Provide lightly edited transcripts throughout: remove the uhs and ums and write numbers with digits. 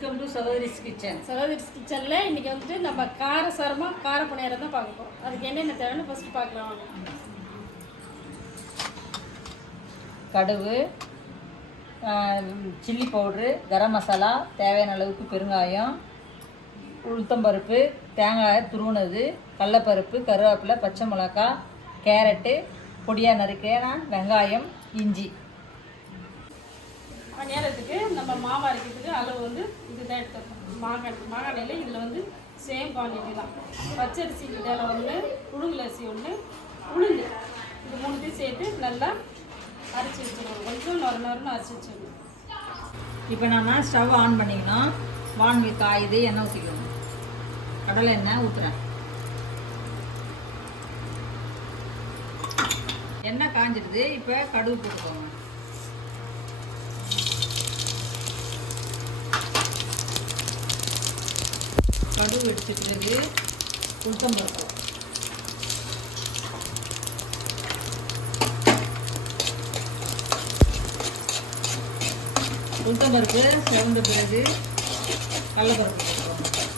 Welcome to Sagotharis kitchen. Sagotharis கிச்சனில் இன்றைக்கி வந்துட்டு நம்ம காரசாரமாக கார பணியாரம் தான் பார்க்க போகிறோம். அதுக்கு என்னென்ன தேவைன்னு ஃபஸ்ட்டு பார்க்கலாம். கடுகு, சில்லி பவுட்ரு, கரம் மசாலா, தேவையான அளவுக்கு பெருங்காயம், உளுத்தம்பருப்பு, தேங்காய் துருவுனது, கடலப்பருப்பு, கருவேப்பிலை, பச்சை மிளகாய், கேரட்டு, பொடியாக நறுக்கின வெங்காயம், இஞ்சி. பணியாரத்துக்கு நம்ம மாவு அரைக்கிறதுக்கு அளவு வந்து இதுதான் எடுத்துக்கணும். மாங்காயில் இதில் வந்து சேம் குவான்டிட்டி தான். பச்சரிசி இதில் ஒன்று, புழுங்கல் அரிசி ஒன்று, உளுந்து இது மூணுத்தையும் சேர்த்து நல்லா அரைச்சி வச்சுக்கணும். கொஞ்சம் நொறுன்னு அரைச்சி வச்சுக்கணும். இப்போ நம்ம ஸ்டவ் ஆன் பண்ணிக்கணும். வானொலி காயுது, எண்ணெய் ஊற்றிக்கணும். கடலை எண்ணெய் ஊற்றுறேன். எண்ணெய் காஞ்சிடுது. இப்போ கடுகு போட்டுக்கோங்க. கடுகு எடுத்த பிறகு உளுத்தம்பருப்பு, உளுத்தம்பருப்பு செவந்த பிறகு கடலப்பருப்பு போட்டுக்கோங்க.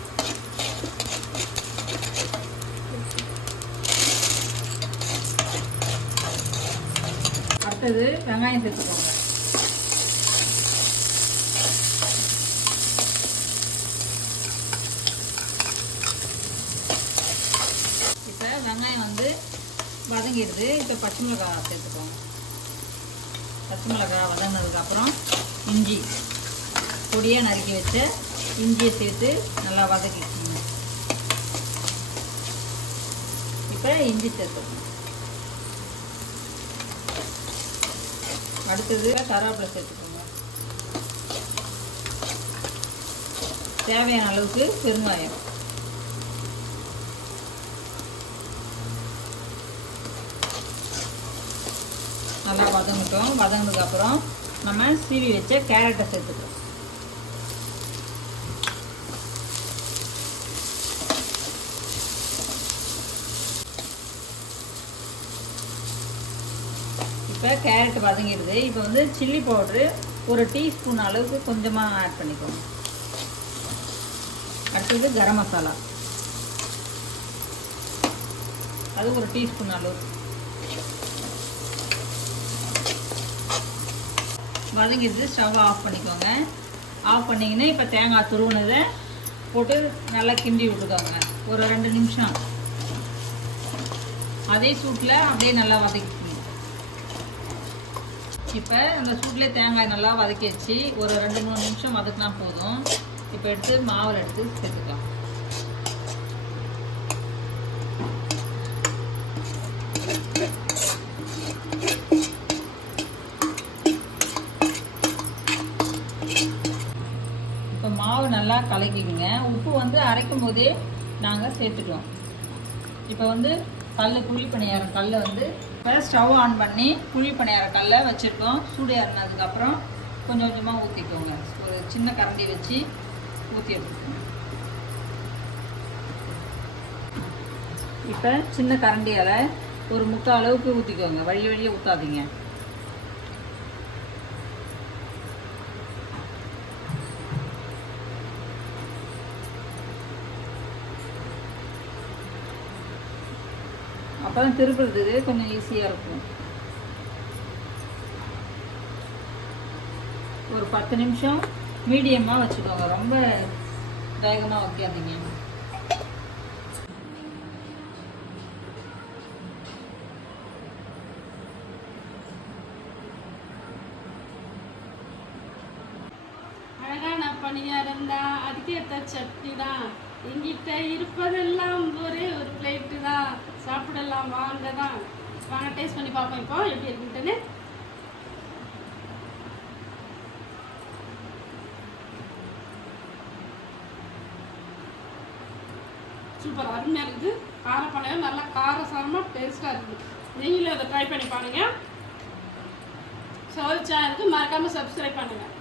அடுத்தது வெங்காயம் சேர்த்துக்கோங்க. வெங்காயம் வந்து வதங்கிடுது. இப்போ பச்சை மிளகாய் சேர்த்துக்கோங்க. பச்சை மிளகாய் வதங்கினதுக்கப்புறம் இஞ்சி பொடியாக நறுக்கி வச்ச இஞ்சியை சேர்த்து நல்லா வதக்கிக்கோங்க. இப்போ இஞ்சி சேர்த்துக்கோங்க. அடுத்தது கருவேப்பிலை சேர்த்துக்கோங்க. தேவையான அளவுக்கு பெருங்காயம். நல்லா வதங்கிட்டோம். வதங்கினதுக்கப்புறம் நம்ம சீவி வச்ச கேரட்டை சேர்த்துக்கிறோம். இப்போ கேரட் வதங்கிடுது. இப்போ வந்து சில்லி பவுட்ரு ஒரு டீஸ்பூன் அளவுக்கு கொஞ்சமாக ஆட் பண்ணிக்கோங்க. அடுத்தது கரம் மசாலா, அது ஒரு டீஸ்பூன் அளவு. வதங்கிடுது. ஸ்டவ் ஆஃப் பண்ணிக்கோங்க. ஆஃப் பண்ணிங்கன்னா இப்போ தேங்காய் துருவுனதை போட்டு நல்லா கிண்டி விட்டுக்கோங்க. ஒரு 2 நிமிஷம் அதே சூட்டில் அப்படியே நல்லா வதக்கிக்கோங்க. இப்போ அந்த சூட்டில் தேங்காய் நல்லா வதக்கி வச்சு ஒரு 2-3 நிமிஷம் வதக்கினா போதும். இப்போ எடுத்து மாவில் எடுத்து சேர்த்துக்கலாம். இப்போ மாவு நல்லா கலக்கிக்குங்க. உப்பு வந்து அரைக்கும் போதே நாங்கள் சேர்த்துட்டோம். இப்போ வந்து குழி பணியாரம் கல்லை வந்து இப்போ ஸ்டவ் ஆன் பண்ணி குழி பணியாரம் கல்லை வச்சுருக்கோம். சூடு ஏறினதுக்கப்புறம் கொஞ்சம் கொஞ்சமாக ஊற்றிக்கோங்க. ஒரு சின்ன கரண்டி வச்சு ஊற்றி எடுத்துக்கோங்க. இப்போ சின்ன கரண்டியால் ஒரு 3/4 அளவுக்கு ஊற்றிக்கோங்க. வழியே ஊற்றாதீங்க. அப்போ தான் திருப்புறதுக்கு கொஞ்சம் ஈஸியாக இருக்கும். ஒரு 10 நிமிஷம் மீடியமாக வச்சுக்கோங்க. ரொம்ப வேகமாக வைக்காதீங்க. அழகான பணியாரம் தான், அதுக்கேற்ற சட்னி தான், எங்கிட்ட இருப்பதெல்லாம் ஒரே ஒரு பிளேட்டு தான், சாப்பிடலாம் வாங்க தான். வாங்க டேஸ்ட் பண்ணி பார்ப்போம் இப்போ எப்படி இருக்குன்ட்டுன்னு. சூப்பர், அருமையாக இருக்குது. கார பணியாரம் நல்லா காரசாரமாக டேஸ்ட்டாக இருக்குது. நீங்களும் அதை ட்ரை பண்ணி பாருங்கள். சகோதரி சேனலுக்கு மறக்காமல் சப்ஸ்கிரைப் பண்ணுங்கள்.